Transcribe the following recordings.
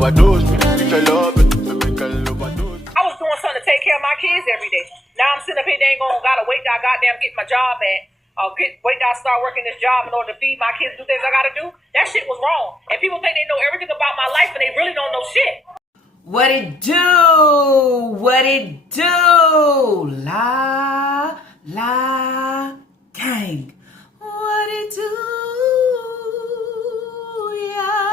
overdose me. If I love it, I make a overdose. I was doing something to take care of my kids every day. Now I'm sitting up here, they ain't gotta wait till I goddamn get my job back. Wait till I start working this job in order to feed my kids, do things I gotta do. That shit was wrong. And people think they know everything about my life and they really don't know shit. What it do? What it do? La gang. What it do, yo?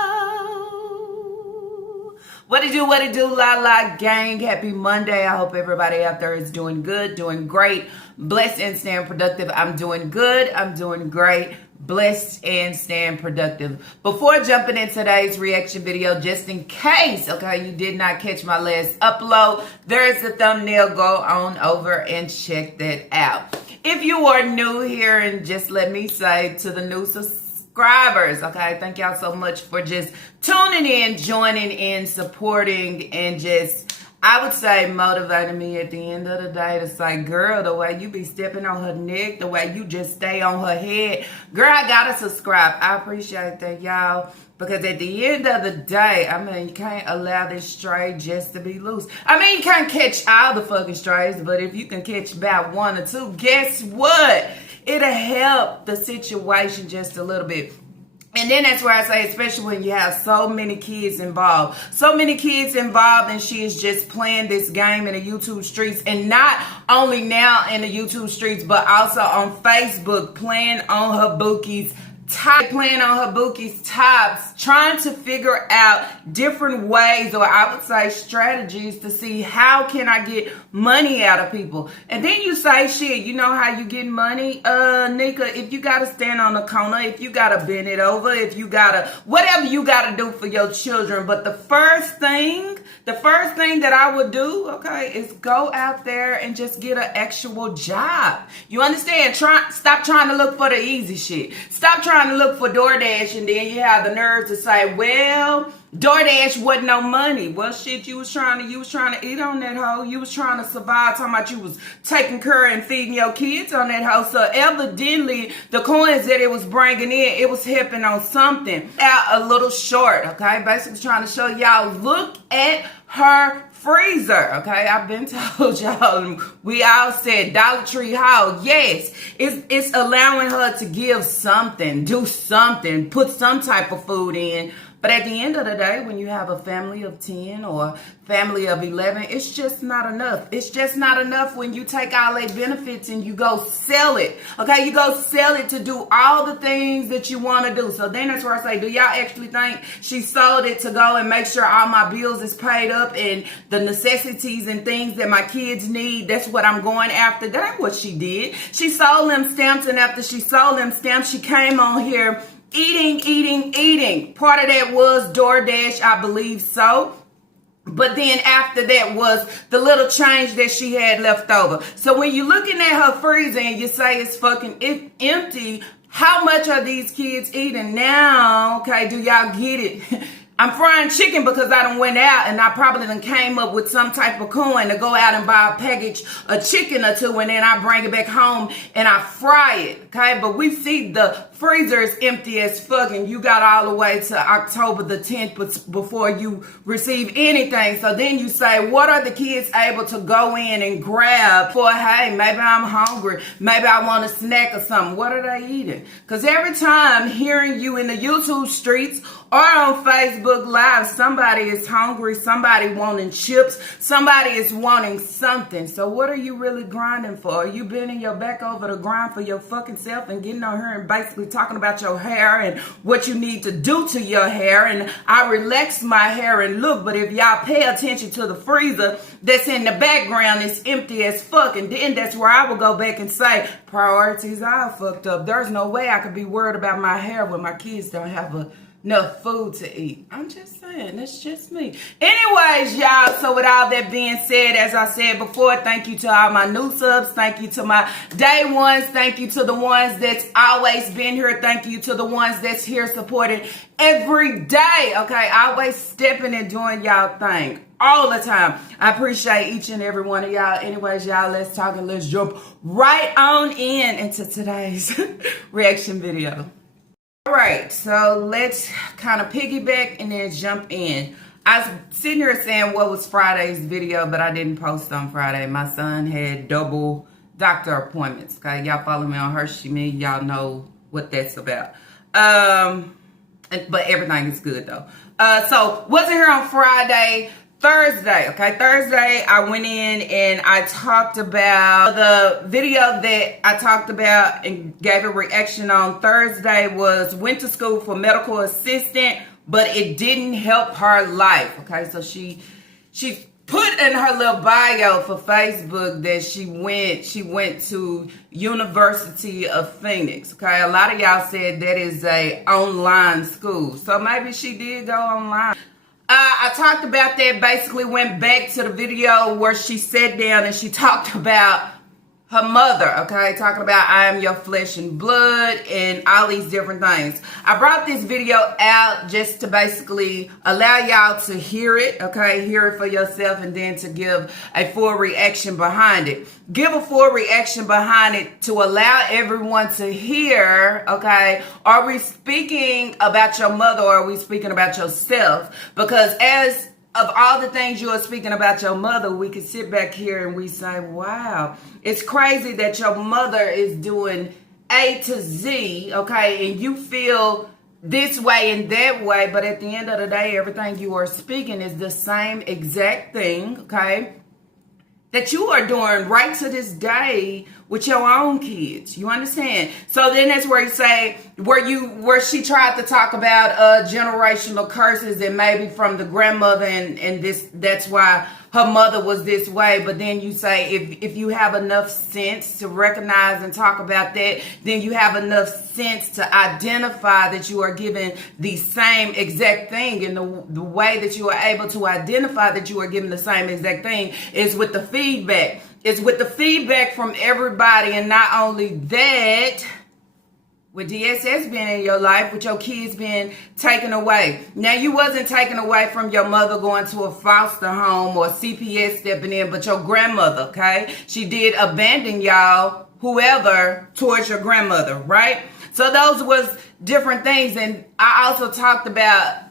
What it do, la gang. Happy Monday. I hope everybody out there is doing good, doing great, blessed and staying productive. I'm doing good. I'm doing great, blessed and staying productive. Before jumping in today's reaction video, just in case, okay, you did not catch my last upload, there is a thumbnail. Go on over and check that out. If you are new here, and just let me say to the new subscribers, okay, thank y'all so much for just tuning in, joining in, supporting, and just, I would say, motivating me at the end of the day to say, girl, the way you be stepping on her neck, the way you just stay on her head, girl, I gotta subscribe. I appreciate that, y'all. Because at the end of the day, I mean, you can't allow this stray just to be loose. I mean, you can't catch all the fucking strays, but if you can catch about one or two, guess what? It'll help the situation just a little bit. And then that's where I say, especially when you have so many kids involved. So many kids involved, and she is just playing this game in the YouTube streets. And not only now in the YouTube streets, but also on Facebook, playing on her bookies' tops, trying to figure out different ways, or I would say strategies, to see how can I get money out of people. And then you say, shit, you know how you get money, Nika? If you gotta stand on the corner, if you gotta bend it over, if you gotta, whatever you gotta do for your children. But the first thing that I would do, okay, is go out there and just get an actual job. You understand? Stop trying to look for the easy shit. Stop trying to look for DoorDash, and then you have the nerve to say, well, DoorDash wasn't no money. Well, shit, you was trying to eat on that hoe. You was trying to survive, talking about you was taking care and feeding your kids on that hoe. So evidently, the coins that it was bringing in, it was helping on something. Out a little short, okay? Basically trying to show y'all, look at her freezer, okay? I've been told y'all, we all said Dollar Tree haul. Yes, it's allowing her to give something, do something, put some type of food in. But at the end of the day, when you have a family of 10 or family of 11, it's just not enough. It's just not enough when you take all their benefits and you go sell it. Okay, you go sell it to do all the things that you want to do. So then that's where I say, do y'all actually think she sold it to go and make sure all my bills is paid up and the necessities and things that my kids need, that's what I'm going after? That ain't what she did. She sold them stamps, and after she sold them stamps, she came on here eating. Part of that was DoorDash, I believe so. But then after that was the little change that she had left over. So when you're looking at her freezer and you say it's fucking empty, how much are these kids eating now? Okay, do y'all get it? I'm frying chicken because I done went out and I probably done came up with some type of coin to go out and buy a package of chicken or two, and then I bring it back home and I fry it, okay? But we see the freezer is empty as fuck, and you got all the way to October the 10th before you receive anything. So then you say, what are the kids able to go in and grab for, hey, maybe I'm hungry, maybe I want a snack or something. What are they eating? Because every time hearing you in the YouTube streets or on Facebook Live, somebody is hungry, somebody wanting chips, somebody is wanting something. So what are you really grinding for? Are you bending your back over to grind for your fucking self and getting on her and basically talking about your hair and what you need to do to your hair? And I relax my hair and look, but if y'all pay attention to the freezer that's in the background, it's empty as fuck. And then that's where I will go back and say, priorities are fucked up. There's no way I could be worried about my hair when my kids don't have enough food to eat. I'm just saying, that's just me. Anyways, y'all, so with all that being said, as I said before, thank you to all my new subs. Thank you to my day ones. Thank you to the ones that's always been here. Thank you to the ones that's here supporting every day, okay? Always stepping and doing y'all thing all the time. I appreciate each and every one of y'all. Anyways, y'all, let's talk and let's jump right on into today's reaction video. All right, so let's kind of piggyback and then jump in. I was sitting here saying what was Friday's video, but I didn't post on Friday. My son had double doctor appointments. Okay, y'all follow me on Hershey Me. Y'all know what that's about. But everything is good though. So wasn't here on Friday. Thursday, I went in and I talked about the video that I talked about and gave a reaction on. Thursday was went to school for medical assistant, but it didn't help her life. Okay, so she put in her little bio for Facebook that she went to University of Phoenix. Okay, a lot of y'all said that is a online school, so maybe she did go online. I talked about that, basically went back to the video where she sat down and she talked about her mother, okay? Talking about I am your flesh and blood and all these different things. I brought this video out just to basically allow y'all to hear it, okay? Hear it for yourself and then to give a full reaction behind it. Give a full reaction behind it to allow everyone to hear, okay? Are we speaking about your mother or are we speaking about yourself? Because as of all the things you are speaking about your mother, we can sit back here and we say, wow, it's crazy that your mother is doing A to Z, okay, and you feel this way and that way, but at the end of the day, everything you are speaking is the same exact thing, okay, that you are doing right to this day with your own kids. You understand? So then that's where you say, where she tried to talk about generational curses and maybe from the grandmother and this, that's why her mother was this way. But then you say, if you have enough sense to recognize and talk about that, then you have enough sense to identify that you are giving the same exact thing. And the way that you are able to identify that you are giving the same exact thing is with the feedback. It's with the feedback from everybody, and not only that, with DSS being in your life, with your kids being taken away. Now, you wasn't taken away from your mother going to a foster home or CPS stepping in, but your grandmother, okay? She did abandon y'all, whoever, towards your grandmother, right? So those was different things, and I also talked about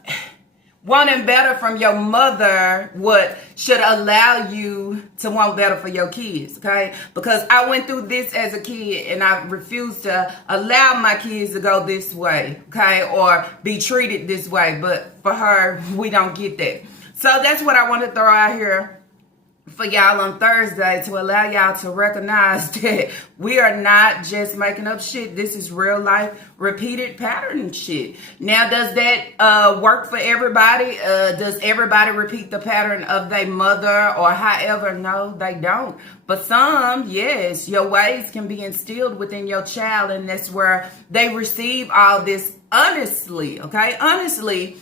wanting better from your mother, what should allow you to want better for your kids, okay? Because I went through this as a kid and I refused to allow my kids to go this way, okay? Or be treated this way. But for her, we don't get that. So that's what I want to throw out here for y'all on Thursday to allow y'all to recognize that we are not just making up shit. This is real life repeated pattern shit. Now, does that work for everybody? Does everybody repeat the pattern of their mother or however? No, they don't. But some, yes, your ways can be instilled within your child, and that's where they receive all this honestly, okay? Honestly,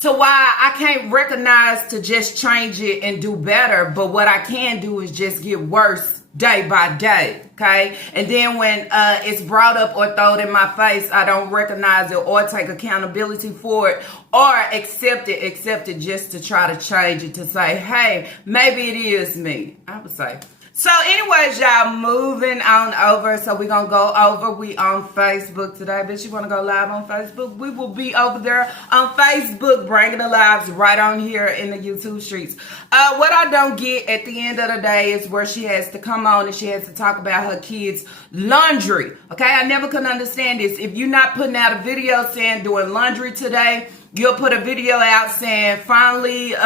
to why I can't recognize to just change it and do better, but what I can do is just get worse day by day, okay? And then when it's brought up or thrown in my face, I don't recognize it or take accountability for it or accept it just to try to change it, to say, hey, maybe it is me, I would say. So anyways, y'all, moving on over. So we're going to go over. We on Facebook today. Bitch, you want to go live on Facebook? We will be over there on Facebook, bringing the lives right on here in the YouTube streets. What I don't get at the end of the day is where she has to come on and she has to talk about her kids' laundry. Okay, I never could understand this. If you're not putting out a video saying doing laundry today, you'll put a video out saying finally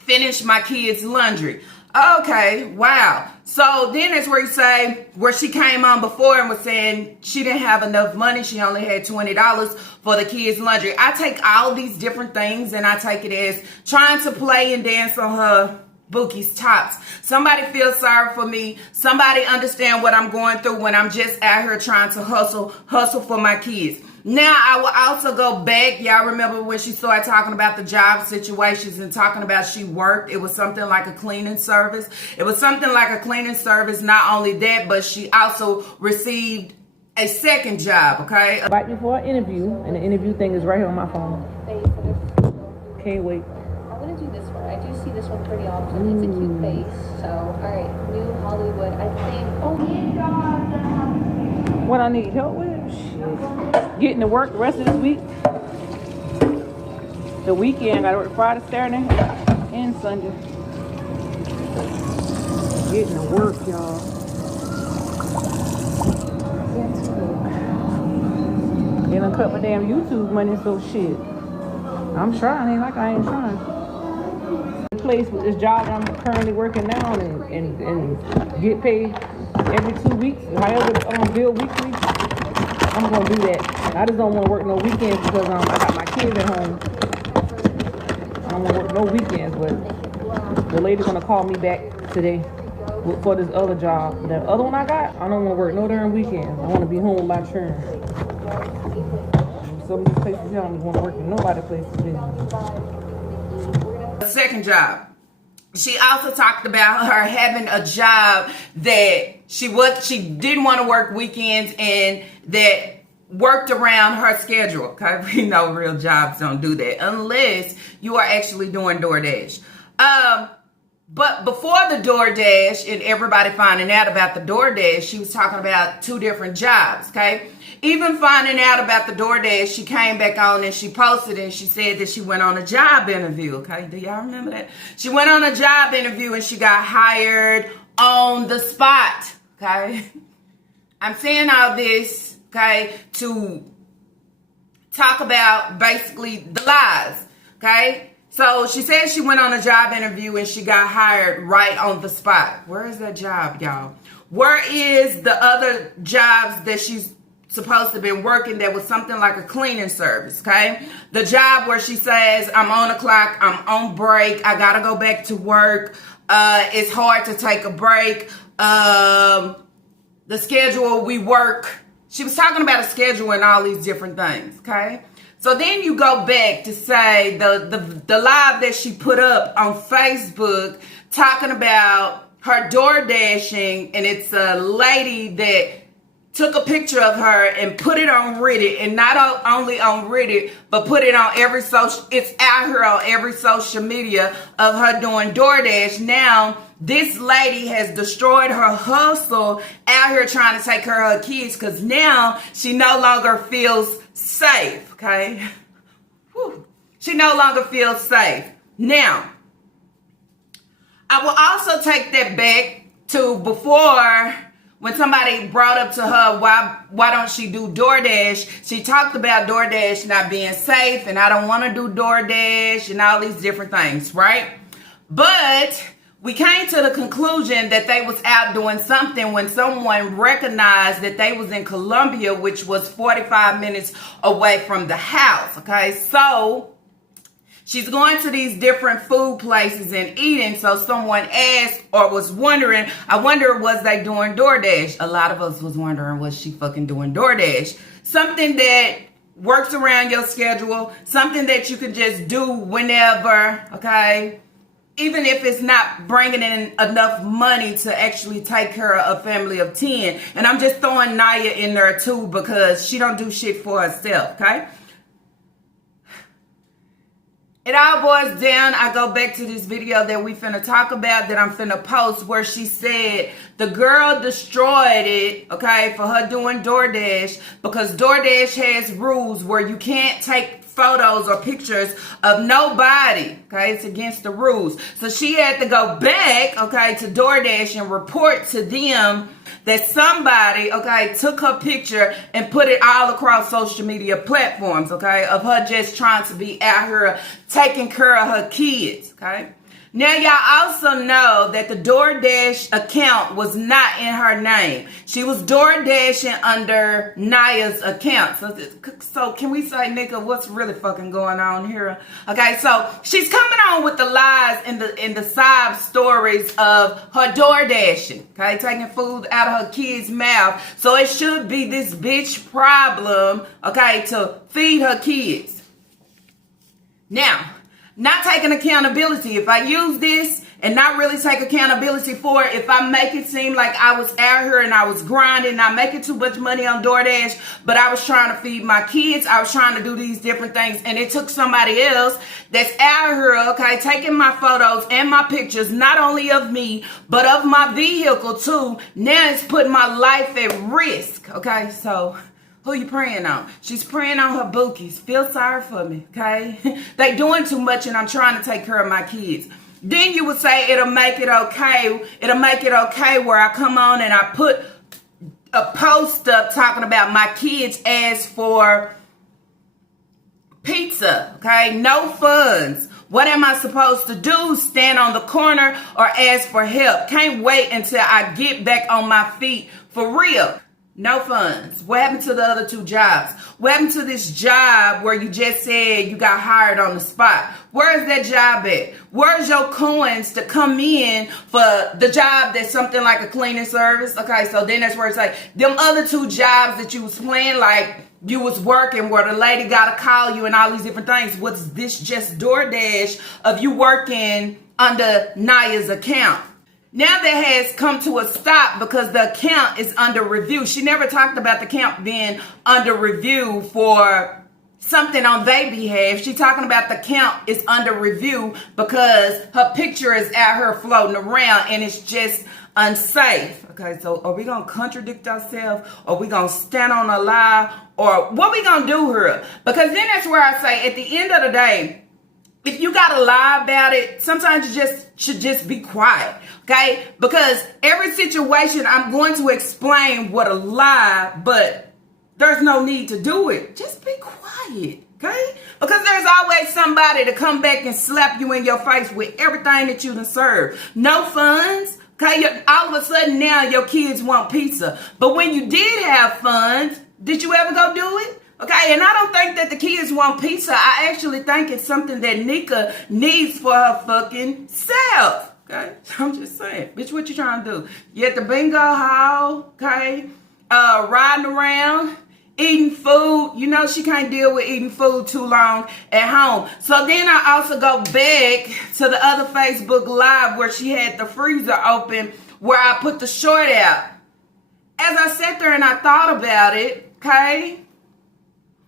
finish my kids' laundry. Okay, wow. So then that's where you say, where she came on before and was saying she didn't have enough money. She only had $20 for the kids' laundry. I take all these different things and I take it as trying to play and dance on her Bookie's tops. Somebody feel sorry for me. Somebody understand what I'm going through when I'm just out here trying to hustle for my kids. Now, I will also go back. Y'all remember when she started talking about the job situations and talking about she worked. It was something like a cleaning service. It was something like a cleaning service. Not only that, but she also received a second job, okay? Invite me for an interview, and the interview thing is right here on my phone. Thank you for this. Can't wait. I'm going to do this one. I do see this one pretty often. It's a cute face. So, alright. New Hollywood, I think. Oh, What I need help with? Shit. Getting to work the rest of this week. The weekend, I gotta work Friday, Saturday, and Sunday. Getting to work, y'all. Getting a cut my damn YouTube money, so shit. I'm trying, ain't like I ain't trying. The place with this job I'm currently working now and get paid every 2 weeks, however I'm billed weekly, I'm gonna do that. I just don't want to work no weekends because I got my kids at home. I don't want to work no weekends, but the lady's gonna call me back today for this other job. The other one I got, I don't want to work no darn weekends. I want to be home by turn. Some of these places I don't want to work in nobody's places. The second job. She also talked about her having a job that she didn't want to work weekends and that worked around her schedule. Okay, we know real jobs don't do that unless you are actually doing DoorDash. But before the DoorDash and everybody finding out about the DoorDash, she was talking about 2 different jobs, okay? Even finding out about the DoorDash, she came back on and she posted and she said that she went on a job interview, okay? Do y'all remember that? She went on a job interview and she got hired on the spot, okay? I'm saying all this, okay, to talk about basically the lies, okay? So she said she went on a job interview and she got hired right on the spot. Where is that job, y'all? Where is the other jobs that she's supposed to be working that was something like a cleaning service, okay? The job where she says, I'm on the clock, I'm on break, I gotta go back to work, it's hard to take a break, the schedule we work. She was talking about a schedule and all these different things, okay? So then you go back to say the live that she put up on Facebook talking about her door dashing, and it's a lady that took a picture of her and put it on Reddit, and not only on Reddit, but put it on every social, it's out here on every social media of her doing DoorDash. Now, this lady has destroyed her hustle out here trying to take care of her kids because now she no longer feels safe, okay? Whew. She no longer feels safe. Now, I will also take that back to before when somebody brought up to her, why don't she do DoorDash? She talked about DoorDash not being safe and I don't want to do DoorDash and all these different things, right? But we came to the conclusion that they was out doing something when someone recognized that they was in Columbia, which was 45 minutes away from the house, okay? So she's going to these different food places and eating. So someone asked or was wondering, I wonder, was they doing DoorDash? A lot of us was wondering, was she fucking doing DoorDash? Something that works around your schedule, something that you can just do whenever, okay? Even if it's not bringing in enough money to actually take care of a family of 10. And I'm just throwing Naya in there too because she don't do shit for herself, okay? It all boils down, I go back to this video that we finna talk about that I'm finna post where she said the girl destroyed it, okay, for her doing DoorDash because DoorDash has rules where you can't take photos or pictures of nobody, okay? It's against the rules. So she had to go back, okay, to DoorDash and report to them that somebody, okay, took her picture and put it all across social media platforms, okay, of her just trying to be out here taking care of her kids, okay? Now, y'all also know that the DoorDash account was not in her name. She was DoorDashing under Naya's account. So can we say, nigga, what's really fucking going on here? Okay, so she's coming on with the lies in the side stories of her DoorDashing, okay, taking food out of her kid's mouth. So it should be this bitch problem, okay, to feed her kids. Now, not taking accountability. If I use this and not really take accountability for it, if I make it seem like I was out here and I was grinding, not making too much money on DoorDash, but I was trying to feed my kids, I was trying to do these different things, and it took somebody else that's out here, okay, taking my photos and my pictures, not only of me, but of my vehicle too. Now it's putting my life at risk, okay? So Who you praying on? She's praying on her bookies. Feel sorry for me, okay? They doing too much and I'm trying to take care of my kids. Then you would say it'll make it okay. It'll make it okay where I come on and I put a post up talking about my kids ask for pizza, okay? No funds. What am I supposed to do? Stand on the corner or ask for help? Can't wait until I get back on my feet for real. No funds. What happened to the other 2 jobs? What happened to this job where you just said you got hired on the spot? Where's that job at? Where's your coins to come in for the job that's something like a cleaning service? Okay, so then that's where it's like, them other 2 jobs that you was playing like you was working where the lady got to call you and all these different things. Was this just DoorDash of you working under Naya's account? Now that has come to a stop because the account is under review. She never talked about the account being under review for something on their behalf. She's talking about the account is under review because her picture is out here floating around and it's just unsafe. Okay, so are we going to contradict ourselves? Are we going to stand on a lie? Or what we going to do here? Because then that's where I say at the end of the day, if you got to lie about it, sometimes you just should just be quiet, okay? Because every situation, I'm going to explain what a lie, but there's no need to do it. Just be quiet, okay? Because there's always somebody to come back and slap you in your face with everything that you done served. No funds, okay? All of a sudden now your kids want pizza. But when you did have funds, did you ever go do it? Okay, and I don't think that the kids want pizza. I actually think it's something that Nika needs for her fucking self. Okay, I'm just saying. Bitch, what you trying to do? You at the bingo hall, okay? Riding around, eating food. You know she can't deal with eating food too long at home. So then I also go back to the other Facebook Live where she had the freezer open where I put the short out. As I sat there and I thought about it, okay?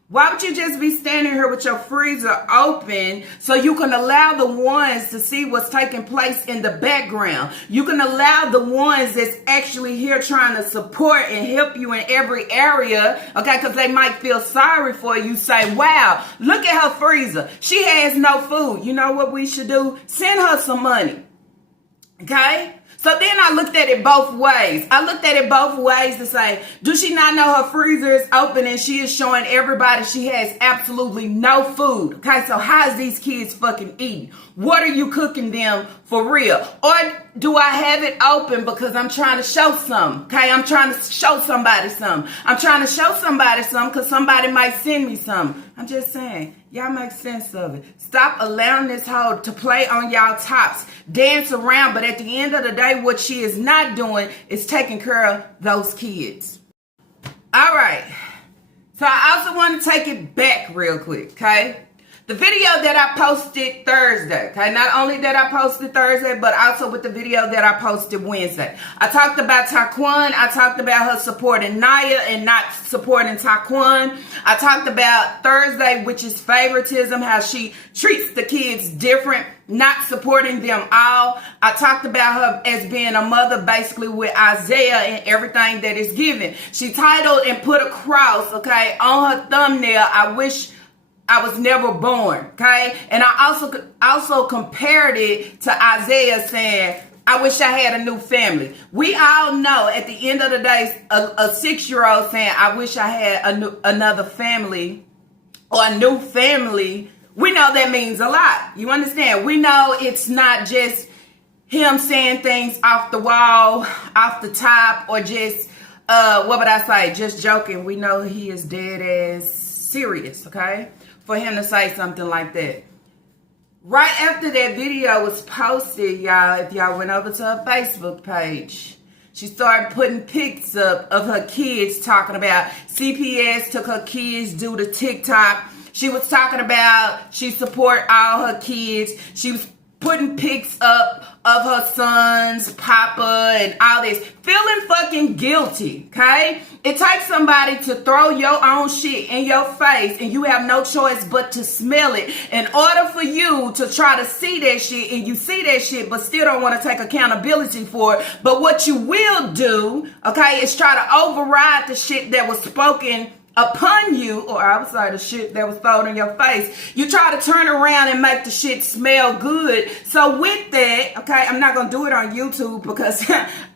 Why would you just be standing here with your freezer open so you can allow the ones to see what's taking place in the background? You can allow the ones that's actually here trying to support and help you in every area, okay, because they might feel sorry for you. Say, wow, look at her freezer. She has no food. You know what we should do? Send her some money, okay? So then I looked at it both ways. I looked at it both ways to say, do she not know her freezer is open and she is showing everybody she has absolutely no food? Okay, so how is these kids fucking eating? What are you cooking them for real? Or do I have it open because I'm trying to show some? Okay, I'm trying to show somebody some. I'm trying to show somebody some because somebody might send me some. I'm just saying, y'all make sense of it. Stop allowing this hoe to play on y'all tops, dance around, but at the end of the day, what she is not doing is taking care of those kids. All right. So I also want to take it back real quick, okay? The video that I posted Thursday, okay? Not only that I posted Thursday, but also with the video that I posted Wednesday. I talked about Taquan. I talked about her supporting Naya and not supporting Taquan. I talked about Thursday, which is favoritism, how she treats the kids different, not supporting them all. I talked about her as being a mother basically with Isaiah and everything that is given. She titled and put a cross, okay, on her thumbnail, I wish I was never born, okay? And I also compared it to Isaiah saying, I wish I had a new family. We all know at the end of the day, a 6-year-old saying, I wish I had another family or a new family, we know that means a lot. You understand? We know it's not just him saying things off the wall, off the top, or just, what would I say, just joking. We know he is dead ass serious, okay? For him to say something like that. Right after that video was posted, y'all, if y'all went over to her Facebook page, she started putting pics up of her kids talking about CPS took her kids due to TikTok. She was talking about she support all her kids. She was putting pics up of her sons, Papa, and all this. Feeling fucking guilty, okay? It takes somebody to throw your own shit in your face and you have no choice but to smell it in order for you to try to see that shit, and you see that shit but still don't want to take accountability for it. But what you will do, okay, is try to override the shit that was spoken upon you, or I would say the shit that was thrown in your face, you try to turn around and make the shit smell good. So with that, okay, I'm not going to do it on YouTube because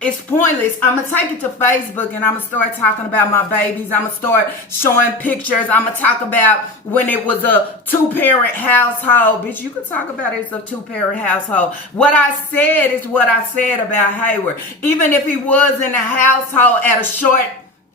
it's pointless. I'm going to take it to Facebook and I'm going to start talking about my babies. I'm going to start showing pictures. I'm going to talk about when it was a 2-parent household. Bitch, you can talk about it as a 2-parent household. What I said is what I said about Hayward. Even if he was in a household at a short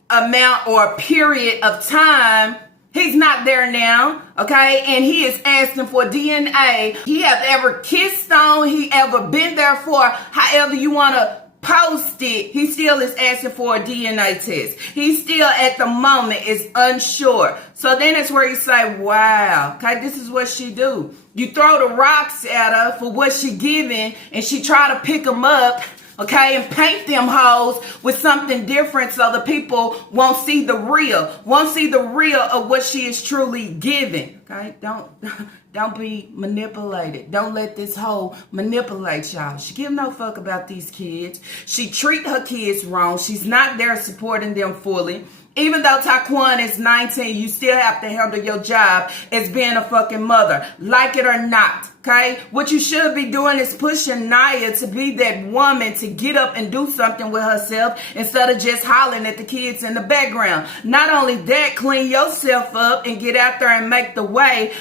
amount or a period of time, he's not there now, okay? And he is asking for DNA. He have ever kissed on, he ever been there for, however you want to post it, he still is asking for a DNA test. He still at the moment is unsure. So then it's where you say, wow, okay, this is what she do. You throw the rocks at her for what she giving and she try to pick them up, okay, and paint them hoes with something different so the people won't see the real of what she is truly giving, okay? Don't be manipulated. Don't let this hoe manipulate y'all. She give no fuck about these kids. She treat her kids wrong. She's not there supporting them fully. Even though Taquan is 19, you still have to handle your job as being a fucking mother. Like it or not, okay? What you should be doing is pushing Naya to be that woman to get up and do something with herself instead of just hollering at the kids in the background. Not only that, clean yourself up and get out there and make the way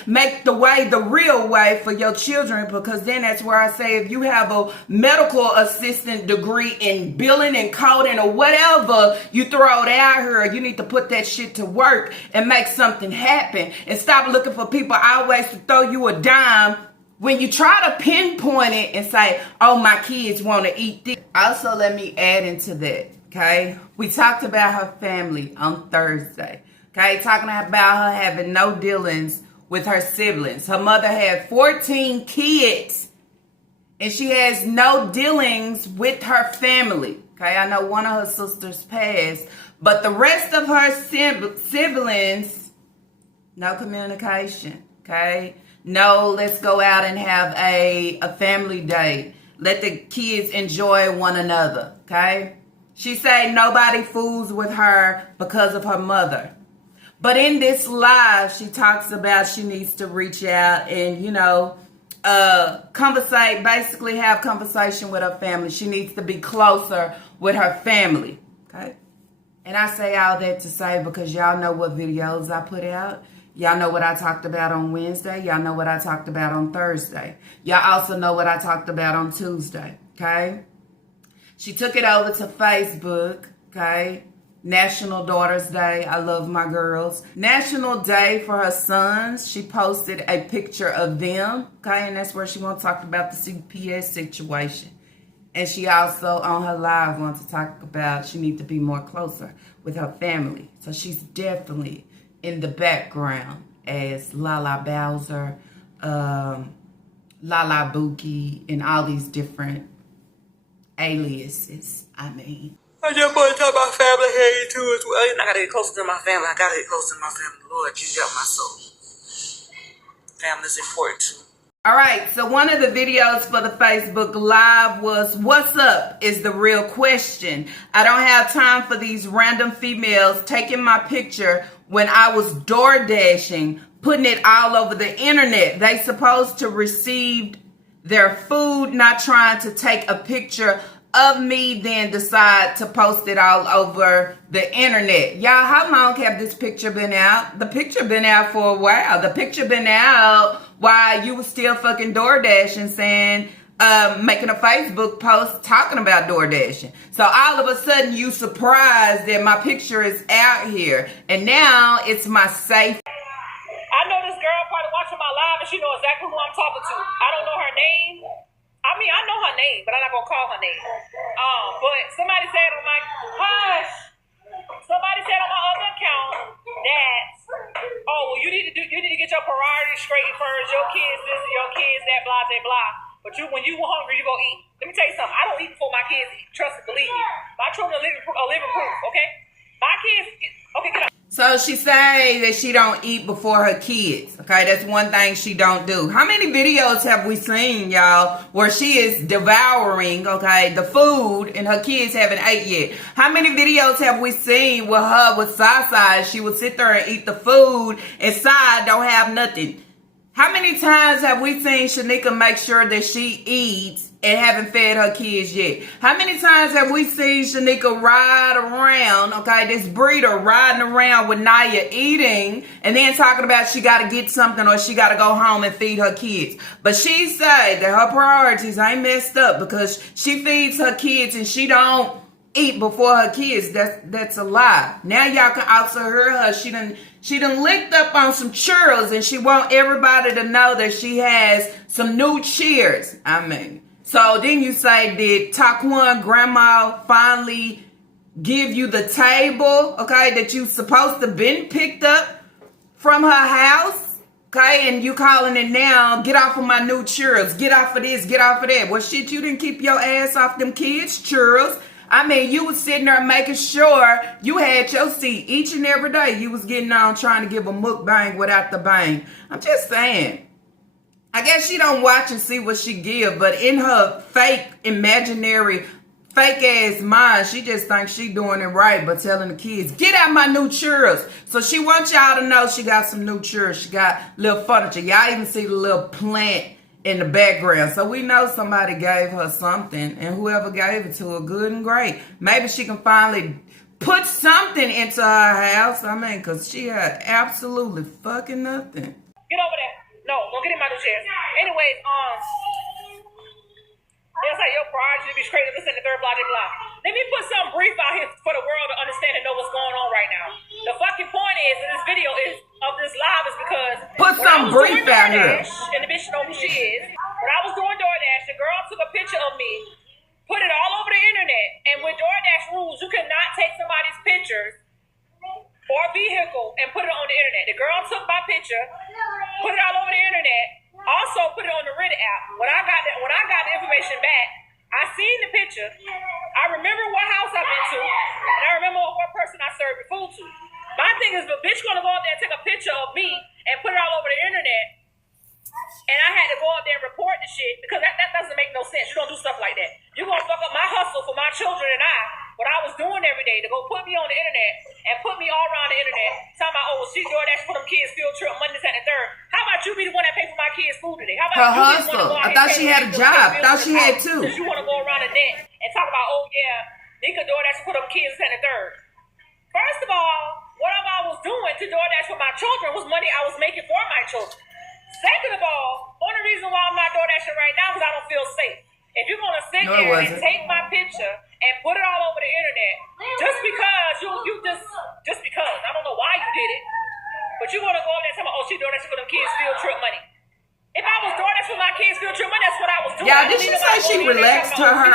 the real way for your children, because then that's where I say if you have a medical assistant degree in billing and coding or whatever you throw it out here, you need to put that shit to work and make something happen and stop looking for people always to throw you a dime when you try to pinpoint it and say, oh, my kids want to eat this. Also, let me add into that, okay? We talked about her family on Thursday, okay? Talking about her having no dealings with her siblings. Her mother had 14 kids and she has no dealings with her family, okay? I know one of her sisters passed, but the rest of her siblings, no communication, okay? No, let's go out and have a family day. Let the kids enjoy one another, okay? She said nobody fools with her because of her mother. But in this live, she talks about she needs to reach out and, conversate, basically have conversation with her family. She needs to be closer with her family, okay? And I say all that to say because y'all know what videos I put out. Y'all know what I talked about on Wednesday. Y'all know what I talked about on Thursday. Y'all also know what I talked about on Tuesday, okay? She took it over to Facebook, okay? National Daughters Day. I love my girls. National Day for her sons. She posted a picture of them, okay? And that's where she wants to talk about the CPS situation. And she also, on her live, wants to talk about she needs to be more closer with her family. So she's definitely in the background as Lala Bowser, Lala Buki, and all these different aliases, I just want to talk about family here too as well. I gotta get closer to my family. Lord, you got my soul. Family's important too. All right, so one of the videos for the Facebook Live was, what's up is the real question. I don't have time for these random females taking my picture when I was door dashing, putting it all over the internet. They supposed to receive their food, not trying to take a picture of me, then decide to post it all over the internet. Y'all, how long have this picture been out? The picture been out for a while. The picture been out while you was still fucking door dashing, saying, making a Facebook post talking about door dashing. So all of a sudden you surprised that my picture is out here. And now it's my safe. I know this girl probably watching my live and she know exactly who I'm talking to. I don't know her name. I mean, I know her name, but I'm not gonna call her name. But somebody said on my hush. Somebody said on my other account that, oh, well, you need to get your priorities straight first. Your kids this and your kids that, blah, blah, blah. But when you hungry, you gonna eat. Let me tell you something. I don't eat before my kids eat. Trust and believe me. My children are living proof. Okay. My kids. Okay, get up. So So she say that she don't eat before her kids. Okay, that's one thing she don't do. How many videos have we seen, y'all, where she is devouring, okay, the food and her kids haven't ate yet? How many videos have we seen with her with Sasa? She would sit there and eat the food and Sai don't have nothing. How many times have we seen Shanika make sure that she eats and haven't fed her kids yet? How many times have we seen Shanika ride around, okay, this breeder riding around with Naya eating and then talking about she got to get something or she got to go home and feed her kids? But she said that her priorities ain't messed up because she feeds her kids and she don't eat before her kids. That's a lie. Now y'all can also hear her. She done licked up on some churros and she want everybody to know that she has some new cheers. I mean, so then you say, did Taquan grandma finally give you the table, okay, that you supposed to been picked up from her house? Okay, and you calling it now, get off of my new churros, get off of this, get off of that. Well, shit, you didn't keep your ass off them kids' churros. I mean, you was sitting there making sure you had your seat each and every day. You was getting on trying to give a mukbang without the bang. I'm just saying. I guess she don't watch and see what she give, but in her fake, imaginary, fake ass mind, she just thinks she doing it right by telling the kids, get out my new churros. So she wants y'all to know she got some new churros. She got little furniture. Y'all even see the little plant in the background. So we know somebody gave her something, and whoever gave it to her, good and great. Maybe she can finally put something into her house. I mean, because she had absolutely fucking nothing. Get over there. No, don't get in my new chair. Anyways, they'll say your priority to be straight to this and the third, blah, blah, blah. Let me put something brief out here for the world to understand and know what's going on right now. The fucking point is, in this video of this live is because put some brief out here. And the bitch know who she is. When I was doing DoorDash, the girl took a picture of me, put it all over the internet, and with DoorDash rules, you cannot take somebody's pictures or vehicle and put it on the internet. The girl took my picture, put it all over the internet, also put it on the Reddit app. When I got the information back, I seen the picture. I remember what house I've been to, and I remember what person I served the food to. My thing is, the bitch gonna go out there and take a picture of me and put it all over the internet, and I had to go out there and report the shit because that doesn't make no sense. You don't do stuff like that. You gonna fuck up my hustle for my children and what I was doing every day to go put me on the internet and put me all around the internet, talking about, oh, well, she's doing that for them kids field trip Monday, Saturday, third. How about you be the one that pay for my kids' food today? How about her you hustle? I thought she had a job. Thought she had two. Because you want to go around the net and talk about, oh yeah, Nika DoorDash for them kids Saturday, third. First of all, what I was doing to DoorDash for my children was money I was making for my children. Second of all, only reason why I'm not DoorDashing right now is because I don't feel safe. If you're gonna sit there and take my picture and put it all over the internet, just because just because I don't know why you did it, but you wanna go over there and tell me, oh, she DoorDashing for them kids field trip money. If I was DoorDashing for my kids field trip money, that's what I was doing. Yeah, did she say she relaxed to her?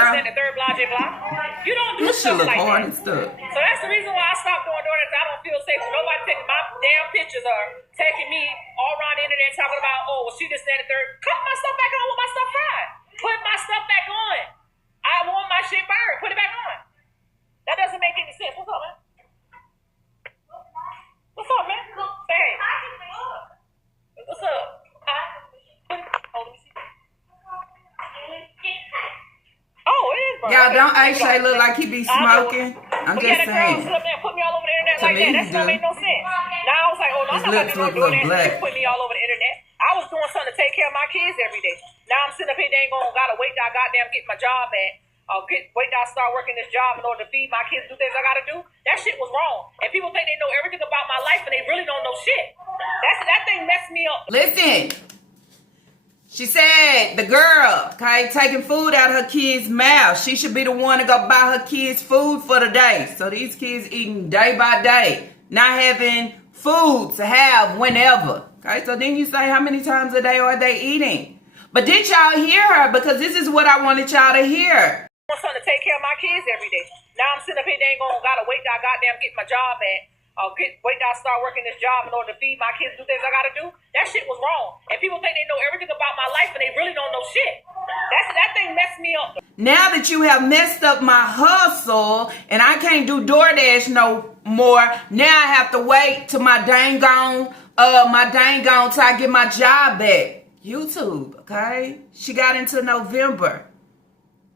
You don't do this stuff shit look like hard that. and stuff. So that's the reason why I stopped doing DoorDash. I don't feel safe. Nobody taking my damn pictures or taking me all around the internet talking about, oh, well, she just said the third. Cut my stuff back on with my stuff fried. Put my stuff back on. I want my shit burned. Put it back on. That doesn't make any sense. What's up, man? What's up, man? Say hey. What's up? Oh, let me see. Oh, it is burnt. Y'all don't Shay look like he be smoking. I'm but just yeah, the girl saying. sit up there and put me all over the internet To like me, that. he That's not do. make no sense. Now I was like, oh, no, His I'm not lips going to look do black. that. Put me all over the internet. I was doing something to take care of my kids every day. Now I'm sitting up here, they ain't gotta wait till I goddamn get my job back. Wait till I start working this job in order to feed my kids, do things I gotta do. That shit was wrong. And people think they know everything about my life, and they really don't know shit. That thing messed me up. Listen. She said the girl, okay, taking food out of her kids' mouth. She should be the one to go buy her kids food for the day. So these kids eating day by day, not having food to have whenever. Okay, so then you say, how many times a day are they eating? But did y'all hear her? Because this is what I wanted y'all to hear. I want something to take care of my kids every day. Now I'm sitting up here, they ain't gotta wait till I goddamn get my job back. Wait till I start working this job in order to feed my kids, do things I gotta do. That shit was wrong. And people think they know everything about my life, and they really don't know shit. That thing messed me up. Now that you have messed up my hustle and I can't do DoorDash no more, now I have to wait till my dang on till I get my job back. YouTube, okay? She got into November.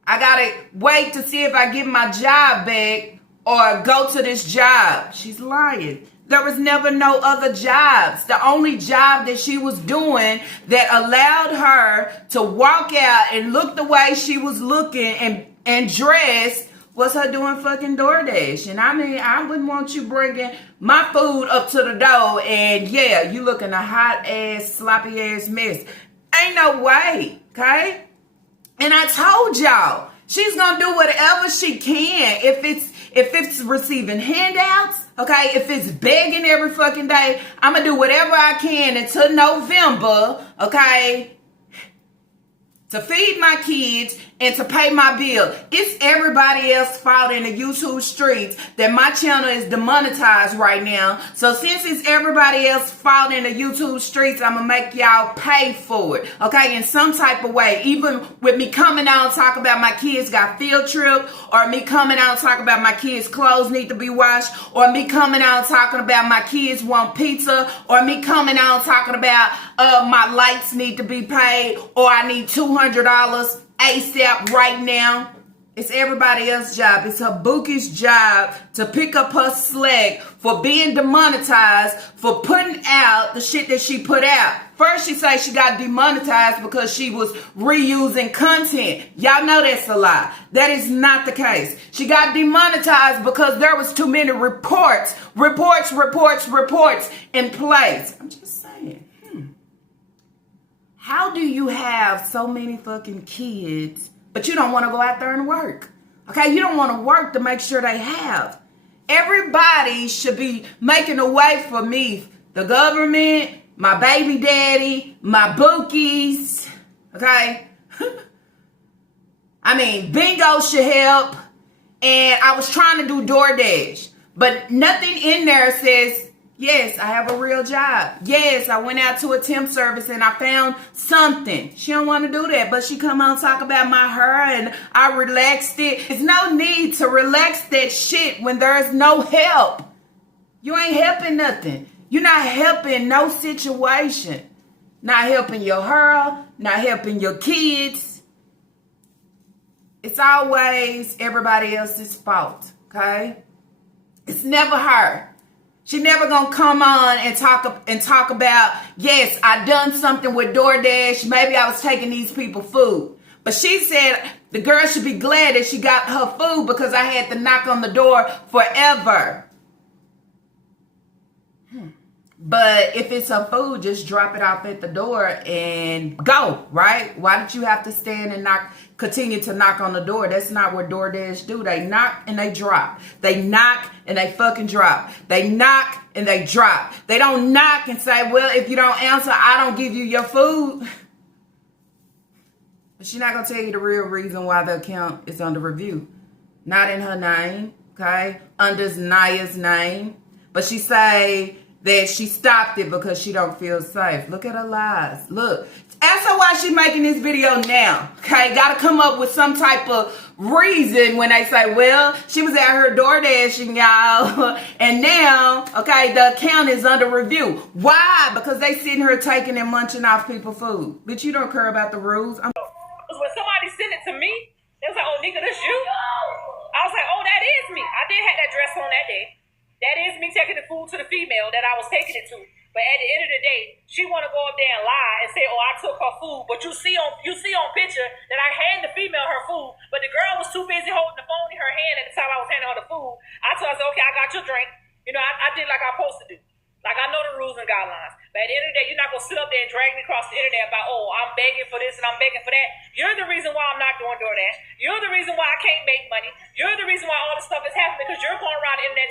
I gotta wait to see if I get my job back or go to this job. She's lying. There was never no other jobs. The only job that she was doing that allowed her to walk out and look the way she was looking and dressed was her doing fucking DoorDash. And I mean, I wouldn't want you bringing my food up to the door and yeah, you looking a hot ass, sloppy ass mess. Ain't no way, okay? And I told y'all, she's gonna do whatever she can. If it's receiving handouts, okay, if it's begging every fucking day, I'm gonna do whatever I can until November, okay, to feed my kids and to pay my bill. It's everybody else's fault in the YouTube streets that my channel is demonetized right now. So since it's everybody else's fault in the YouTube streets, I'm gonna make y'all pay for it, okay, in some type of way. Even with me coming out and talk about my kids got field trip, or me coming out and talk about my kids' clothes need to be washed, or me coming out and talking about my kids want pizza, or me coming out and talking about my lights need to be paid, or I need $200 ASAP right now. It's everybody else's job. It's her bookie's job to pick up her slack for being demonetized for putting out the shit that she put out. First, she said she got demonetized because she was reusing content. Y'all know that's a lie. That is not the case. She got demonetized because there was too many reports in place. I'm just saying. How do you have so many fucking kids, but you don't want to go out there and work? Okay, you don't want to work to make sure they have. Everybody should be making a way for me. The government, my baby daddy, my bookies, okay? I mean, bingo should help. And I was trying to do DoorDash, but nothing in there says, yes, I have a real job. Yes, I went out to a temp service and I found something. She don't want to do that, but she come on and talk about my hair and I relaxed it. There's no need to relax that shit when there's no help. You ain't helping nothing. You're not helping no situation. Not helping your hair, not helping your kids. It's always everybody else's fault, okay? It's never her. She never gonna come on and talk about, yes, I done something with DoorDash. Maybe I was taking these people food. But she said the girl should be glad that she got her food because I had to knock on the door forever. But if it's her food, just drop it off at the door and go, right? Why did you have to stand and continue to knock on the door? That's not what DoorDash do. They knock and they drop. They knock and they fucking drop. They knock and they drop. They don't knock and say, well, if you don't answer, I don't give you your food. But she's not going to tell you the real reason why the account is under review. Not in her name, okay? Under Naya's name. But she say that she stopped it because she don't feel safe. Look at her lies. Look. Ask her why she's making this video now. Okay, gotta come up with some type of reason when they say, well, she was out here door dashing, y'all. And now, okay, the account is under review. Why? Because they sitting here taking and munching off people's food. But you don't care about the rules. When somebody sent it to me, they was like, oh, nigga, this you? I was like, oh, that is me. I did have that dress on that day. That is me taking the food to the female that I was taking it to. But at the end of the day, she want to go up there and lie and say, oh, I took her food. But you see on picture that I handed the female her food, but the girl was too busy holding the phone in her hand at the time I was handing her the food. I told her, I said, okay, I got your drink. You know, I did like I'm supposed to do. Like, I know the rules and guidelines. But at the end of the day, you're not going to sit up there and drag me across the internet about, oh, I'm begging for this and I'm begging for that. You're the reason why I'm not doing DoorDash. You're the reason why I can't make money. You're the reason why all this stuff is happening because you're going around the internet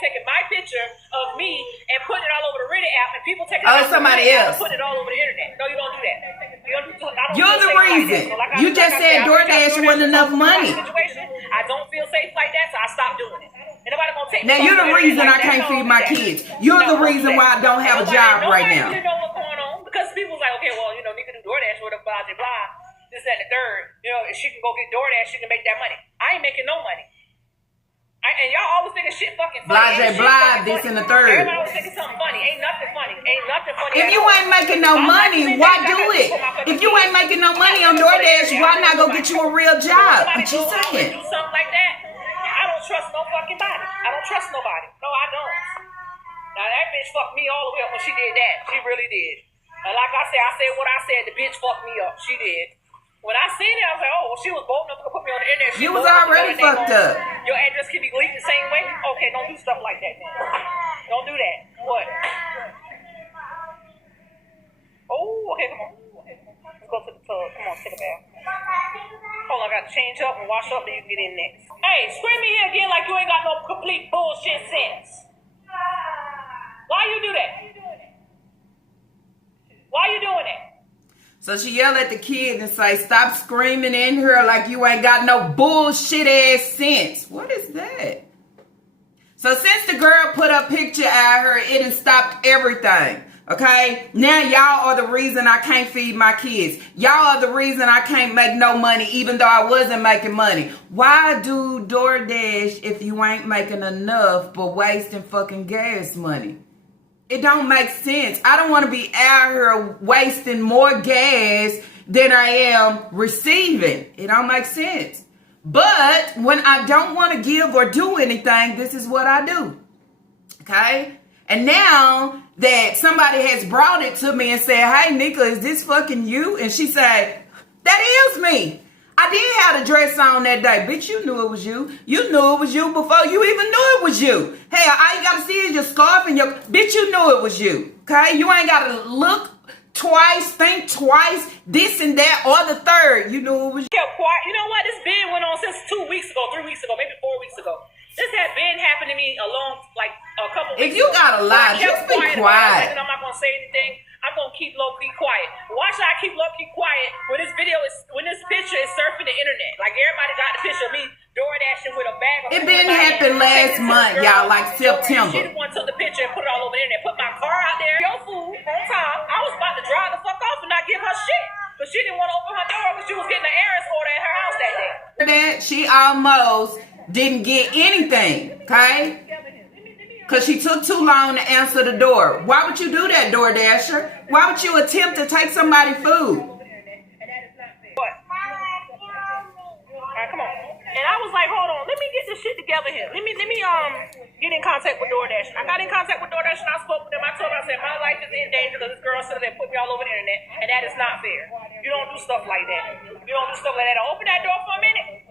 taking my picture of me and putting it all over the Reddit app and people taking it Oh, somebody else. and putting it all over the internet. No, you don't do that. You're the reason. You just said DoorDash wasn't enough money. I don't feel safe like that, so I stopped doing it. Now you're the reason I can't feed my kids. You're the reason why I don't have a job right now. You know what's going on because people was like, okay, well, you know, you can do DoorDash with a blah blah blah. this, that, and the third. You know, if she can go get DoorDash, she can make that money. I ain't making no money. And y'all always thinking shit fucking funny. Blah, this and the third. Everybody always thinking something funny. Ain't nothing funny. Ain't nothing funny. If you ain't making no money, why do it? If you ain't making no money on DoorDash, why not go get you a real job? What you saying? Do something like that. I don't trust no fucking body. I don't trust nobody. No, I don't. Now that bitch fucked me all the way up when she did that. She really did. And like I said what I said. The bitch fucked me up. She did. When I seen it, I was like, oh, she was bold enough to put me on the internet. You was already fucked up. Your address can be leaked the same way? Okay, don't do stuff like that then. Don't do that. What? Oh, okay, come on. Let's go to the tub. Come on, take a bath. Hold on, I gotta change up and wash up, then you can get in next. Hey, scream me here again like you ain't got no complete bullshit sense. Why you do that? Why you doing that? So she yelled at the kid and say, stop screaming in here like you ain't got no bullshit ass sense. What is that? So since the girl put a picture at her, it has stopped everything. Okay? Now y'all are the reason I can't feed my kids. Y'all are the reason I can't make no money even though I wasn't making money. Why do DoorDash if you ain't making enough but wasting fucking gas money? It don't make sense. I don't want to be out here wasting more gas than I am receiving. It don't make sense. But when I don't want to give or do anything, this is what I do. Okay? And now that somebody has brought it to me and said, hey, Nika, is this fucking you? And she said, that is me. I did have a dress on that day. Bitch, you knew it was you. You knew it was you before you even knew it was you. Hell, all you gotta see is your scarf and your... Bitch, you knew it was you. Okay? You ain't gotta look twice, think twice, this and that, or the third. You knew it was you. Kept quiet. You know what? This been went on since 2 weeks ago, 3 weeks ago, maybe 4 weeks ago. This had been happening to me a couple weeks ago. If you gotta lie, just be quiet. I'm not gonna say anything. I'm gonna keep low-key quiet. Why should I keep low-key quiet when this picture is surfing the internet? Like everybody got the picture of me door dashing with a bag of it didn't happen last month, y'all, like September. She the one took the picture and put it all over the internet. Put my car out there, your food on time. I was about to drive the fuck off and not give her shit. But she didn't want to open her door because she was getting an errands order at her house that day. She almost didn't get anything, okay? Because she took too long to answer the door. Why would you do that, DoorDasher? Why would you attempt to take somebody's food? What? Alright, come on. And I was like, hold on, let me get this shit together here. Let me get in contact with DoorDash. I got in contact with DoorDash and I spoke with them. I told them, I said, my life is in danger because this girl said they put me all over the internet, and that is not fair. You don't do stuff like that. You don't do stuff like that. Open that door for a minute.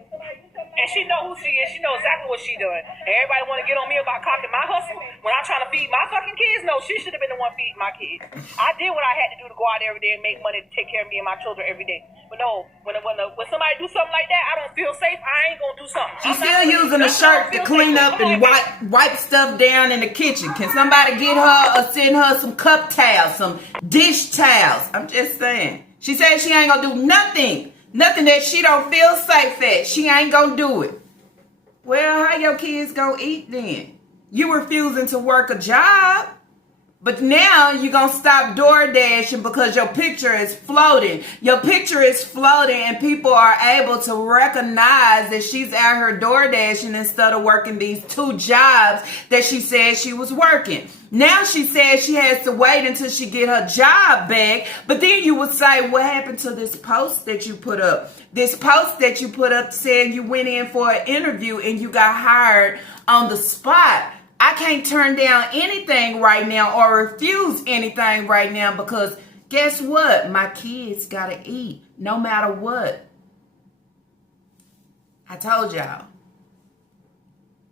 And she know who she is. She know exactly what she doing. And everybody want to get on me about copying my hustle when I'm trying to feed my fucking kids. No, she should have been the one feeding my kids. I did what I had to do to go out every day and make money to take care of me and my children every day. But no, when somebody do something like that, I don't feel safe. I ain't gonna do something. She's still using a shirt to clean up and wipe stuff down in the kitchen. Can somebody get her or send her some cup towels, some dish towels? I'm just saying. She said she ain't gonna do nothing. Nothing that she don't feel safe at. She ain't gonna do it. Well, how your kids gonna eat then? You refusing to work a job, but now you're gonna stop door dashing because your picture is floating. Your picture is floating and people are able to recognize that she's out here door dashing instead of working these 2 jobs that she said she was working. Now she says she has to wait until she get her job back. But then you would say, what happened to this post that you put up? This post that you put up saying you went in for an interview and you got hired on the spot. I can't turn down anything right now or refuse anything right now because guess what? My kids gotta eat no matter what. I told y'all.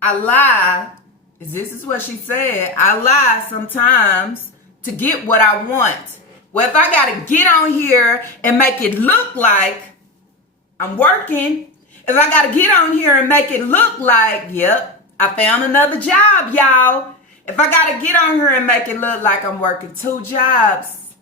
I lie. This is what she said. I lie sometimes to get what I want. Well, if I got to get on here and make it look like I'm working, if I got to get on here and make it look like, yep, I found another job, y'all. If I got to get on here and make it look like I'm working 2 jobs,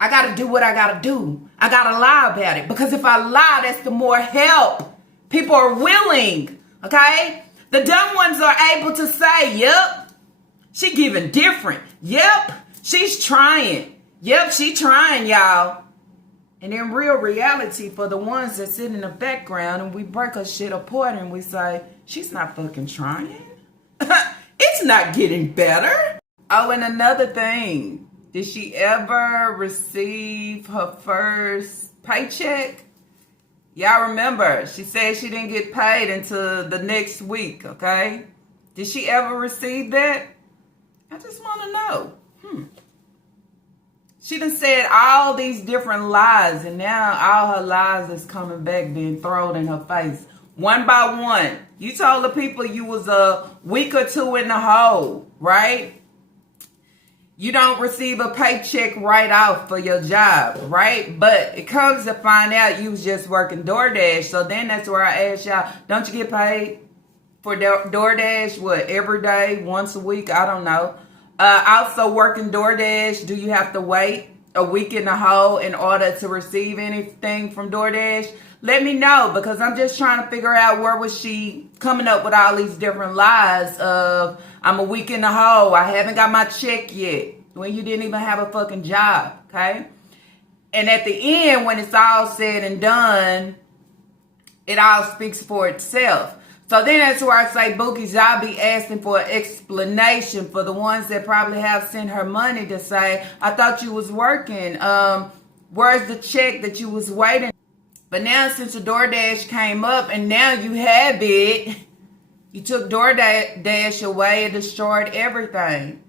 I got to do what I got to do. I got to lie about it. Because if I lie, that's the more help. People are willing, okay? The dumb ones are able to say, yep, she giving different. Yep, she's trying. Yep, she trying, y'all. And in real reality, for the ones that sit in the background and we break her shit apart and we say, she's not fucking trying. It's not getting better. Oh, and another thing. Did she ever receive her first paycheck? Y'all remember, she said she didn't get paid until the next week, okay? Did she ever receive that? I just want to know. She done said all these different lies, and now all her lies is coming back, being thrown in her face. One by one. You told the people you was a week or two in the hole, right? You don't receive a paycheck right off for your job, right? But it comes to find out you was just working DoorDash. So then that's where I ask y'all, don't you get paid for DoorDash, what, every day, once a week? I don't know. Also working DoorDash, do you have to wait a week in the hole in order to receive anything from DoorDash? Let me know, because I'm just trying to figure out where was she coming up with all these different lies of I'm a week in the hole, I haven't got my check yet, when you didn't even have a fucking job, okay? And at the end, when it's all said and done, it all speaks for itself. So then that's where I say, Bookies, I'll be asking for an explanation for the ones that probably have sent her money to say, I thought you was working. Where's the check that you was waiting? But now since the DoorDash came up and now you have it, you took DoorDash away and destroyed everything.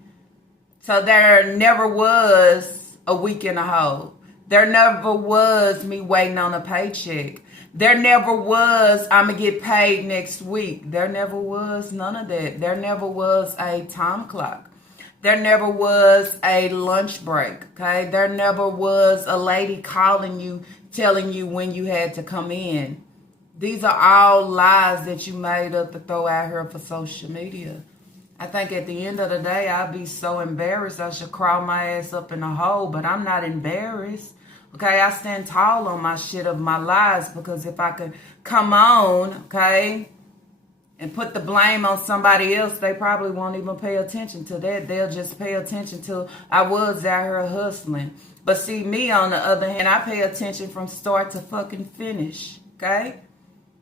So there never was a week in a hole. There never was me waiting on a paycheck. There never was, I'm going to get paid next week. There never was none of that. There never was a time clock. There never was a lunch break, okay? There never was a lady calling you, telling you when you had to come in. These are all lies that you made up to throw out here for social media. I think at the end of the day, I'd be so embarrassed I should crawl my ass up in a hole, but I'm not embarrassed. Okay, I stand tall on my shit of my lies, because if I could come on, okay, and put the blame on somebody else, they probably won't even pay attention to that. They'll just pay attention to I was out here hustling. But see, me on the other hand, I pay attention from start to fucking finish, okay?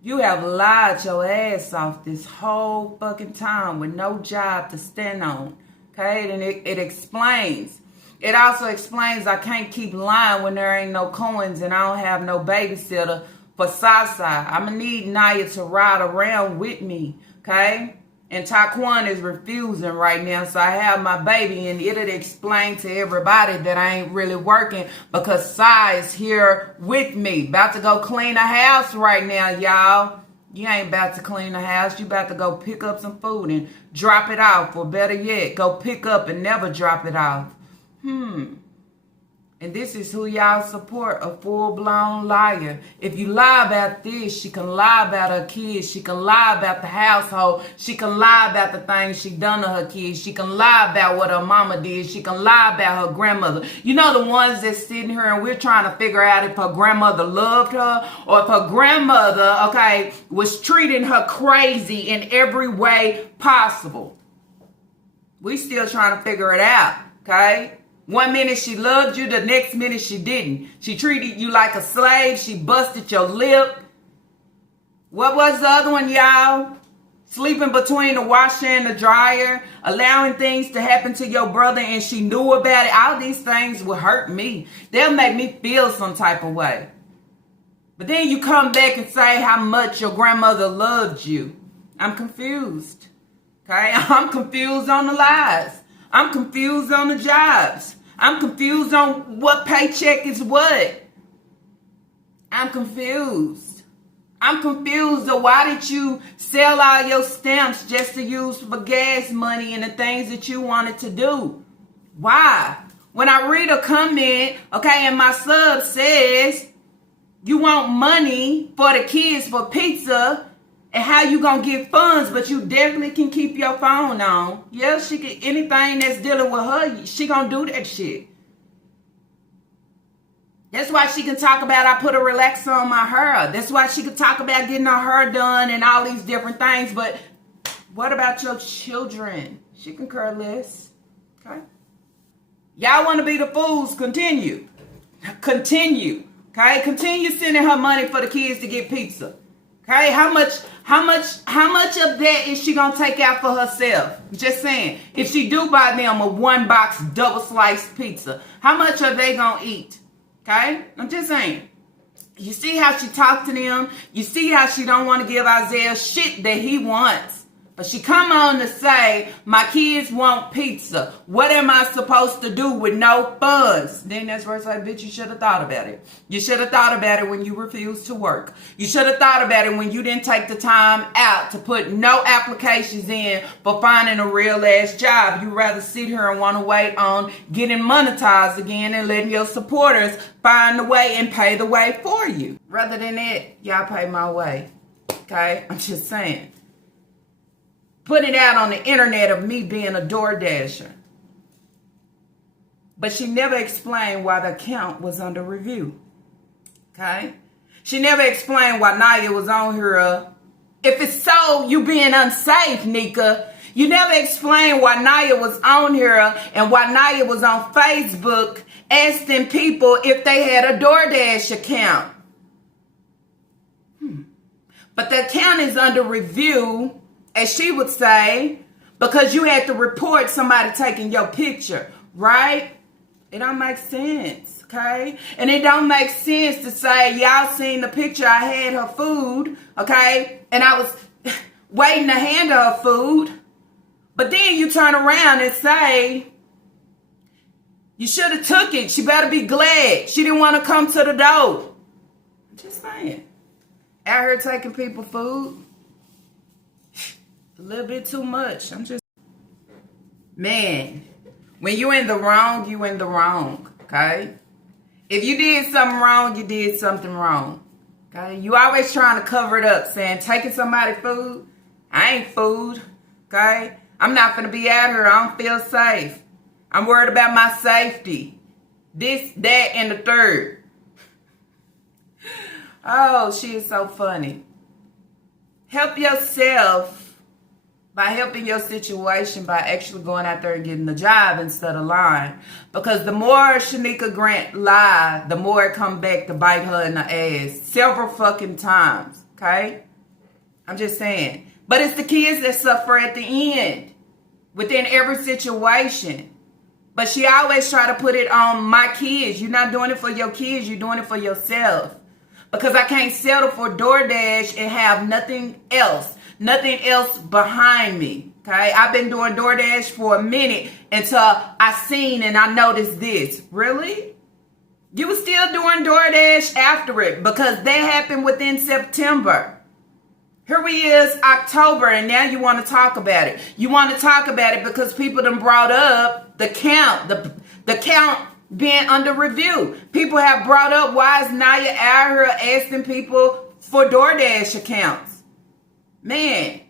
You have lied your ass off this whole fucking time with no job to stand on, okay? And it explains. It also explains I can't keep lying when there ain't no coins and I don't have no babysitter for Sasa. I'm going to need Naya to ride around with me, okay? And Taquan is refusing right now, so I have my baby, and it'll explain to everybody that I ain't really working because Sai is here with me. About to go clean the house right now, y'all. You ain't about to clean the house. You about to go pick up some food and drop it off, or better yet, go pick up and never drop it off. And this is who y'all support, a full-blown liar. If you lie about this, she can lie about her kids. She can lie about the household. She can lie about the things she done to her kids. She can lie about what her mama did. She can lie about her grandmother. You know, the ones that's sitting here and we're trying to figure out if her grandmother loved her or if her grandmother, okay, was treating her crazy in every way possible. We still trying to figure it out, okay? One minute she loved you, the next minute she didn't. She treated you like a slave. She busted your lip. What was the other one, y'all? Sleeping between the washer and the dryer, allowing things to happen to your brother and she knew about it. All these things will hurt me. They'll make me feel some type of way. But then you come back and say how much your grandmother loved you. I'm confused. Okay? I'm confused on the lies. I'm confused on the jobs. I'm confused on what paycheck is what. I'm confused. I'm confused of why did you sell all your stamps just to use for gas money and the things that you wanted to do? Why? When I read a comment, okay, and my sub says you want money for the kids for pizza, and how you gonna get funds, but you definitely can keep your phone on. Yeah, she can, anything that's dealing with her, she gonna do that shit. That's why she can talk about I put a relaxer on my hair. That's why she can talk about getting her hair done and all these different things. But what about your children? She can care less. Okay? Y'all want to be the fools? Continue. Continue. Okay, continue sending her money for the kids to get pizza. Okay, how much of that is she gonna take out for herself? Just saying. If she do buy them a 1-box double sliced pizza, how much are they gonna eat? Okay, I'm just saying. You see how she talked to them. You see how she don't want to give Isaiah shit that he wants. But she come on to say, my kids want pizza. What am I supposed to do with no funds? Then that's where it's like, bitch, you should have thought about it. You should have thought about it when you refused to work. You should have thought about it when you didn't take the time out to put no applications in for finding a real ass job. You rather sit here and want to wait on getting monetized again and letting your supporters find the way and pay the way for you. Rather than that, y'all pay my way. Okay? I'm just saying. Put it out on the internet of me being a door dasher. But she never explained why the account was under review. Okay? She never explained why Naya was on here. If it's so, you being unsafe, Nika. You never explained why Naya was on here and why Naya was on Facebook asking people if they had a DoorDash account. But the account is under review, as she would say, because you had to report somebody taking your picture, right? It don't make sense, okay? And it don't make sense to say, y'all seen the picture, I had her food, okay? And I was waiting to hand her food. But then you turn around and say, you should have took it. She better be glad. She didn't want to come to the door. I'm just saying. Out here taking people food. A little bit too much. Man, when you in the wrong, you in the wrong, okay? If you did something wrong, you did something wrong, okay? You always trying to cover it up, saying taking somebody's food. I ain't food, okay? I'm not finna be out here. I don't feel safe. I'm worried about my safety. This, that, and the third. Oh, she is so funny. Help yourself by helping your situation by actually going out there and getting the job instead of lying. Because the more Shanika Grant lie, the more it come back to bite her in the ass. Several fucking times, okay? I'm just saying. But it's the kids that suffer at the end within every situation. But she always try to put it on my kids. You're not doing it for your kids. You're doing it for yourself. Because I can't settle for DoorDash and have nothing else. Nothing else behind me, okay? I've been doing DoorDash for a minute until I seen and I noticed this. Really? You were still doing DoorDash after it because that happened within September. Here we is, October, and now you want to talk about it. You want to talk about it because people done brought up the count, the count being under review. People have brought up, why is Naya out here asking people for DoorDash accounts? Man,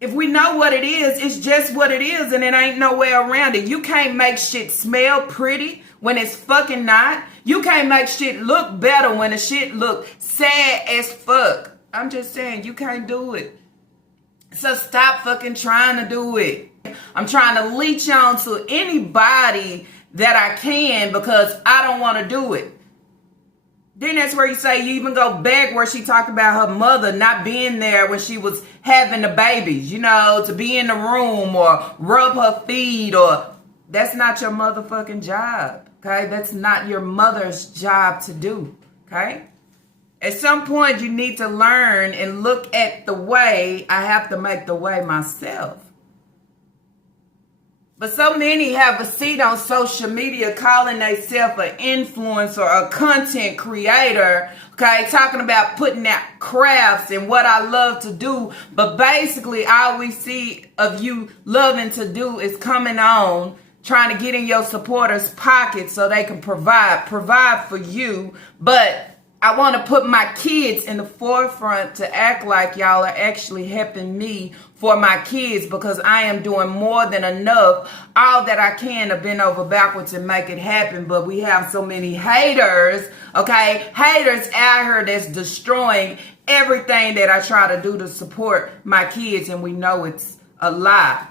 if we know what it is, it's just what it is and it ain't no way around it. You can't make shit smell pretty when it's fucking not. You can't make shit look better when the shit look sad as fuck. I'm just saying, you can't do it. So stop fucking trying to do it. I'm trying to leech on to anybody that I can because I don't want to do it. Then that's where you say you even go back where she talked about her mother not being there when she was having the babies, you know, to be in the room or rub her feet or that's not your motherfucking job, okay? That's not your mother's job to do, okay? At some point you need to learn and look at the way I have to make the way myself. But so many have a seat on social media calling themselves an influencer or a content creator, okay, talking about putting out crafts and what I love to do. But basically all we see of you loving to do is coming on, trying to get in your supporters' pockets so they can provide for you. But I want to put my kids in the forefront to act like y'all are actually helping me for my kids because I am doing more than enough. All that I can to bend over backwards and make it happen. But we have so many haters, okay? Haters out here that's destroying everything that I try to do to support my kids, and we know it's a lie.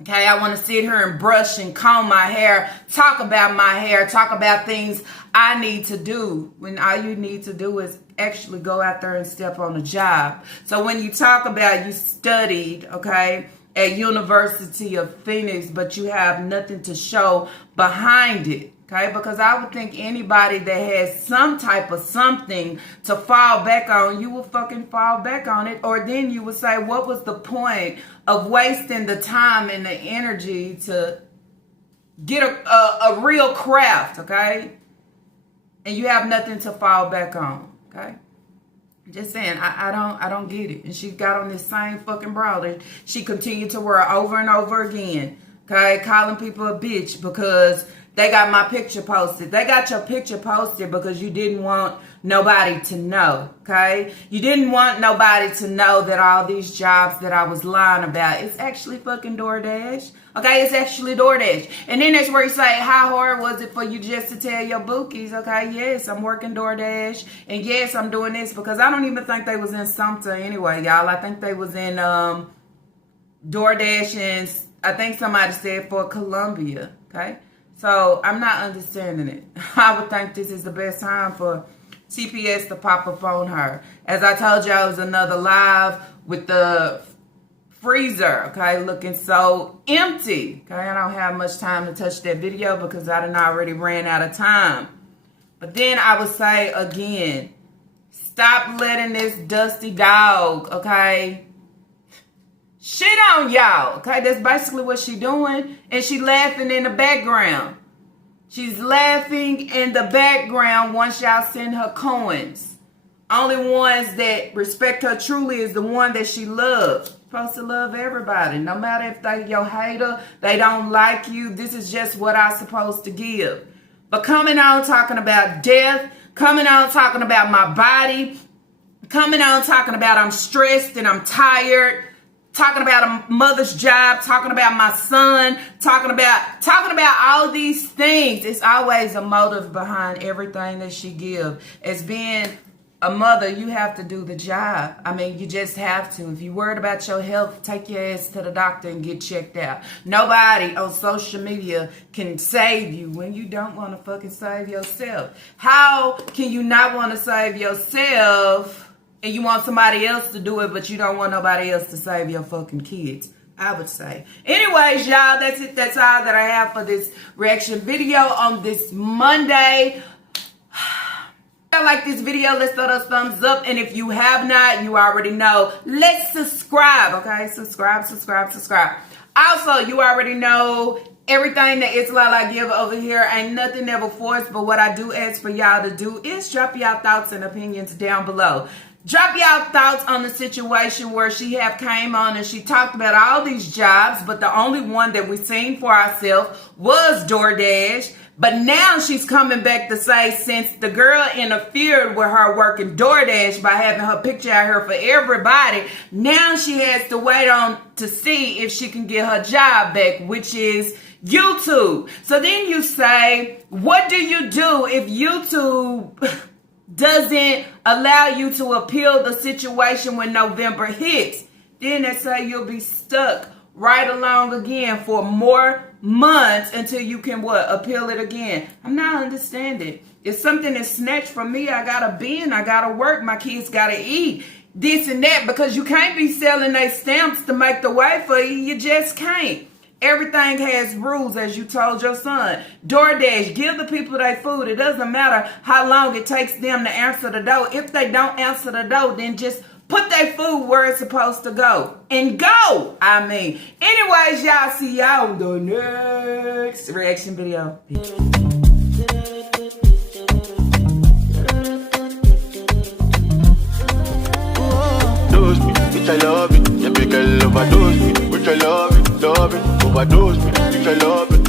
Okay, I want to sit here and brush and comb my hair, talk about things I need to do, when all you need to do is actually go out there and step on a job. So when you talk about you studied, okay, at University of Phoenix, but you have nothing to show behind it, okay, because I would think anybody that has some type of something to fall back on, you will fucking fall back on it, or then you would say, what was the point of wasting the time and the energy to get a real craft, okay? And you have nothing to fall back on, okay? Just saying, I don't get it. And she got on this same fucking bra that she continued to wear over and over again, okay? Calling people a bitch because they got my picture posted. They got your picture posted because you didn't want nobody to know, okay? You didn't want nobody to know that all these jobs that I was lying about, it's actually fucking DoorDash, okay? It's actually DoorDash. And then that's where you say, how hard was it for you just to tell your bookies, okay? Yes, I'm working DoorDash, and yes, I'm doing this, because I don't even think they was in Sumter anyway, y'all. I think they was in DoorDash, and I think somebody said for Columbia, okay? So I'm not understanding it. I would think this is the best time for CPS to pop up on her. As I told y'all, it was another live with the freezer, okay, looking so empty. Okay, I don't have much time to touch that video because I done already ran out of time. But then I would say again, stop letting this dusty dog, okay, shit on y'all, okay? That's basically what she doing. And she laughing in the background. She's laughing in the background once y'all send her coins. Only ones that respect her truly is the one that she loves. Supposed to love everybody. No matter if they your hater, they don't like you. This is just what I'm supposed to give. But coming on talking about death, coming on talking about my body, coming on talking about I'm stressed and I'm tired, talking about a mother's job, talking about my son, talking about all these things. It's always a motive behind everything that she gives. As being a mother, you have to do the job. I mean, you just have to. If you're worried about your health, take your ass to the doctor and get checked out. Nobody on social media can save you when you don't want to fucking save yourself. How can you not want to save yourself and you want somebody else to do it, but you don't want nobody else to save your fucking kids? I would say. Anyways, y'all, that's it. That's all that I have for this reaction video on this Monday. If you like this video, let's throw those thumbs up. And if you have not, you already know, let's subscribe, okay? Subscribe. Also, you already know everything that it's like I give over here ain't nothing ever forced, but what I do ask for y'all to do is drop y'all thoughts and opinions down below. Drop y'all thoughts on the situation where she have came on and she talked about all these jobs, but the only one that we seen for ourselves was DoorDash. But now she's coming back to say since the girl interfered with her working DoorDash by having her picture out here for everybody, now she has to wait on to see if she can get her job back, which is YouTube. So then you say, what do you do if YouTube doesn't allow you to appeal the situation when November hits? Then they say you'll be stuck right along again for more months until you can appeal it again. I'm not understanding. If something is snatched from me, I gotta bend, I gotta work, my kids gotta eat, this and that, because you can't be selling those stamps to make the way for you. You just can't. Everything has rules, as you told your son. DoorDash, give the people their food. It doesn't matter how long it takes them to answer the door. If they don't answer the door, then just put their food where it's supposed to go. And go, I mean. Anyways, y'all, see y'all on the next reaction video. Peace. Which I love it, yeah, big girl overdose me. Which I love it, overdose me. Which I love it.